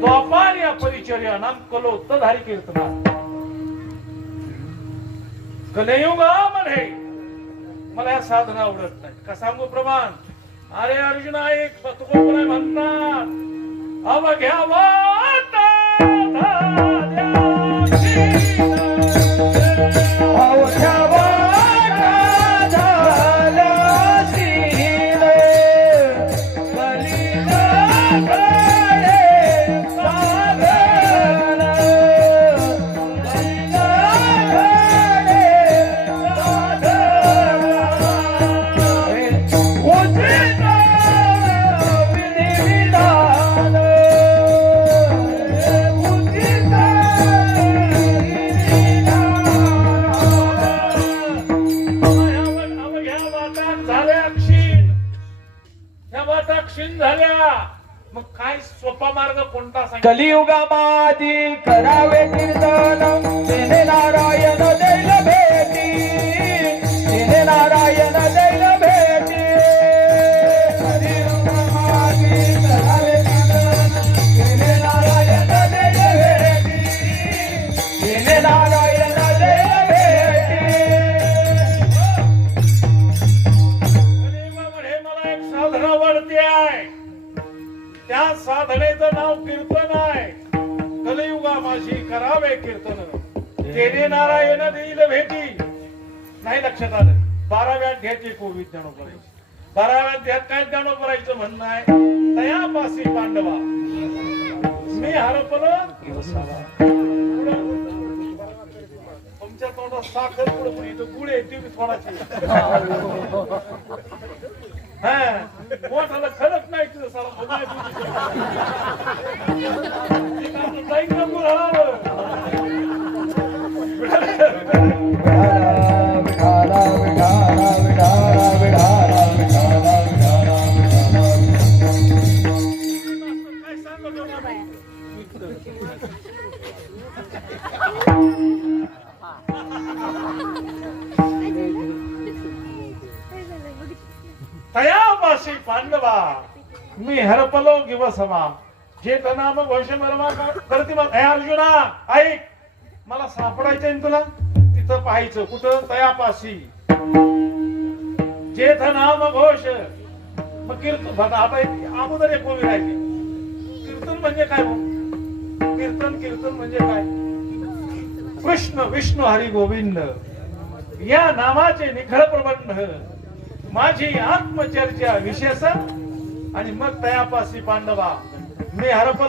द्वापार या परिचर्यानाम कलोत्तधारी कीर्तना कलयुगामध्ये मला या साधना आवडत नाही का सांगू प्रमाण. अरे अर्जुना एक तुकोबर म्हणतात अवघ्या वाटा झाल्या. मग काय सोपा मार्ग कोणता सांग. कलियुगामादी करावे कीर्तन तिने नारायण दैल भेटी तिने नारायण दैल भेटी. कलियुगामादी करावे कीर्तन तिने नारायण दैल भेटी तिने नारायण दैल भेटी. कलियुगामध्ये मला एक साधना आवडते आहे. त्या साधनेचं नाव कीर्तन आहे. कलियुगामाशी करावे कीर्तन तेने नारायण देईल भेटी. नाही लक्षात आलं. 12व्या अध्यायाची कोविद ज्ञानोबरायची. 12व्या अध्यायात काय ज्ञानोबरायचं म्हणणं आहे. तयापासी पांडवा मी हरपलो तुमच्या तोंडात साखर पुढे पुढे इथं गुळ आहे ती थोडाची मोठाला खरंच नाही तुझं सारा जाईल ना गुळ काय सांगतो तयापाशी पांडवा मी हरपलो किंवा जे नाम घोष मरमा करते. मग अर्जुना ऐक मला सापडायचंय तुला तिथं पाहायचं कुठं तयापाशी जे नाम घोष. मग कीर्तन आता अगोदर एक कोणी राहायचे. कीर्तन म्हणजे काय कीर्तन म्हणजे काय. कृष्ण विष्णू हरी गोविंद या नामाचे निखळ प्रबंध माझी आत्मचर्चा विशेष आणि मग तयापासी पांडवा मी हरपलो